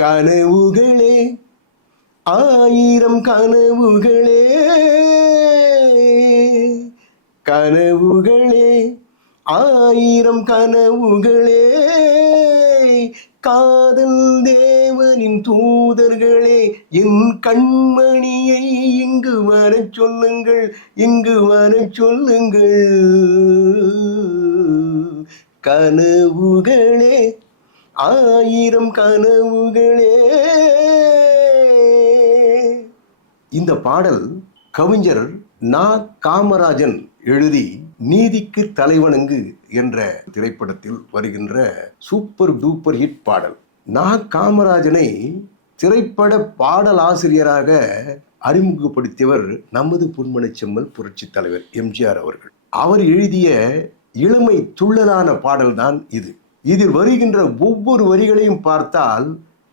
கனவுகளே ஆயிரம் கனவுகளே, கனவுகளே ஆயிரம் கனவுகளே, காதல் தேவனின் தூதர்களே, என் கண்மணியை இங்கு வரச் சொல்லுங்கள், இங்கு வரச் சொல்லுங்கள். கனவுகளே ஆயிரம் கனவுகளே. இந்த பாடல் கவிஞர் நா. காமராஜன் எழுதி நீதிக்கு தலைவணங்கு என்ற திரைப்படத்தில் வருகின்ற சூப்பர் டூப்பர் ஹிட் பாடல். நா. காமராஜனை திரைப்பட பாடல் ஆசிரியராக அறிமுகப்படுத்தியவர் நமது பொன்மனச்செம்மல் புரட்சி தலைவர் எம்ஜிஆர் அவர்கள். அவர் எழுதிய இளமை துள்ளலான பாடல்தான் இது. இதில் வருகின்ற ஒவ்வொரு வரிகளையும் பார்த்தால்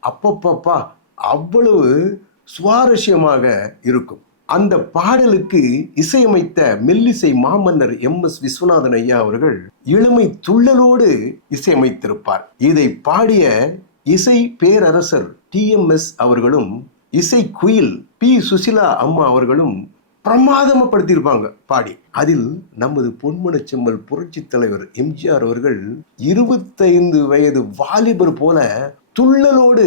அப்பப்பப்பா அவ்வளவு சுவாரஸ்யமாக இருக்கும். அந்த பாடலுக்கு இசையமைத்த மெல்லிசை மாமன்னர் எம்.எஸ். விஸ்வநாதன் ஐயா அவர்கள் இளமை துள்ளலோடு இசையமைத்திருப்பார். இதை பாடிய இசை பேரரசர் டி.எம்.எஸ். அவர்களும் இசை குயில் பி. சுசிலா அம்மா அவர்களும் பிரமாதப்படுத்தியிருப்பாங்க பாடி. அதில் நமது பொன்மனச்செம்மல் புரட்சி தலைவர் எம்ஜிஆர் அவர்கள் 25 வயது வாலிபர் போல துள்ளலோடு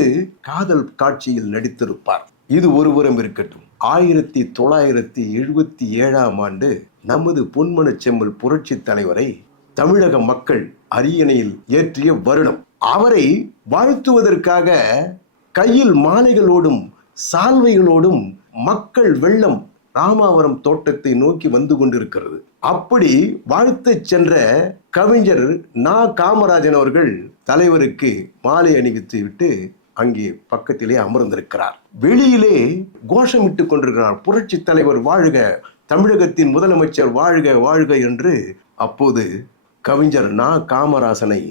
காதல் காட்சியில் நடித்திருப்பார். இது ஒருபுறம் இருக்கட்டும். 1977ஆம் ஆண்டு நமது பொன்மனச்செம்மல் புரட்சி தலைவரை தமிழக மக்கள் அரியணையில் ஏற்றிய வருடம். அவரை வாழ்த்துவதற்காக கையில் மாலைகளோடும் சால்வைகளோடும் மக்கள் வெள்ளம் ராமாவரம் தோட்டத்தை நோக்கி வந்து கொண்டிருக்கிறது. அப்படி வாழ்த்து சென்ற கவிஞர் நா. காமராஜன் அவர்கள் தலைவருக்கு மாலை அணிவித்து விட்டு அங்கே பக்கத்திலே அமர்ந்திருக்கிறார். வெளியிலே கோஷமிட்டுக் கொண்டிருக்கிறார், புரட்சி தலைவர் வாழ்க, தமிழகத்தின் முதலமைச்சர் வாழ்க வாழ்க என்று. அப்போது கவிஞர் நா. காமராஜனை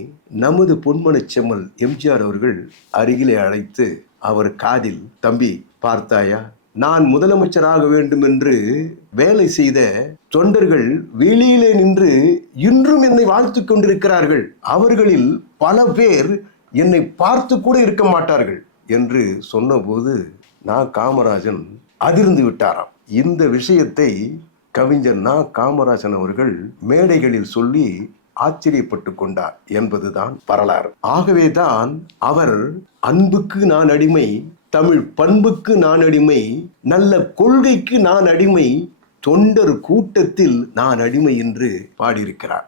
நமது பொன்மனச்செம்மல் எம்ஜிஆர் அவர்கள் அருகிலே அழைத்து அவர் காதில், தம்பி பார்த்தாயா, நான் முதலமைச்சராக வேண்டும் என்று வேலை செய்த தொண்டர்கள் வெளியிலே நின்று இன்றும் என்னை வாழ்த்து கொண்டிருக்கிறார்கள். அவர்களில் பல பேர் என்னை பார்த்து கூட இருக்க மாட்டார்கள் என்று சொன்னபோது நா. காமராஜன் அதிர்ந்து விட்டாராம். இந்த விஷயத்தை கவிஞர் நா. காமராஜன் அவர்கள் மேடைகளில் சொல்லி ஆச்சரியப்பட்டு கொண்டார் என்பதுதான் வரலாறு. ஆகவேதான் அவர் அன்புக்கு நான் அடிமை, தமிழ் பண்புக்கு நான் அடிமை, நல்ல கொள்கைக்கு நான் அடிமை, தொண்டர் கூட்டத்தில் நான் அடிமை என்று பாடியிருக்கிறார்.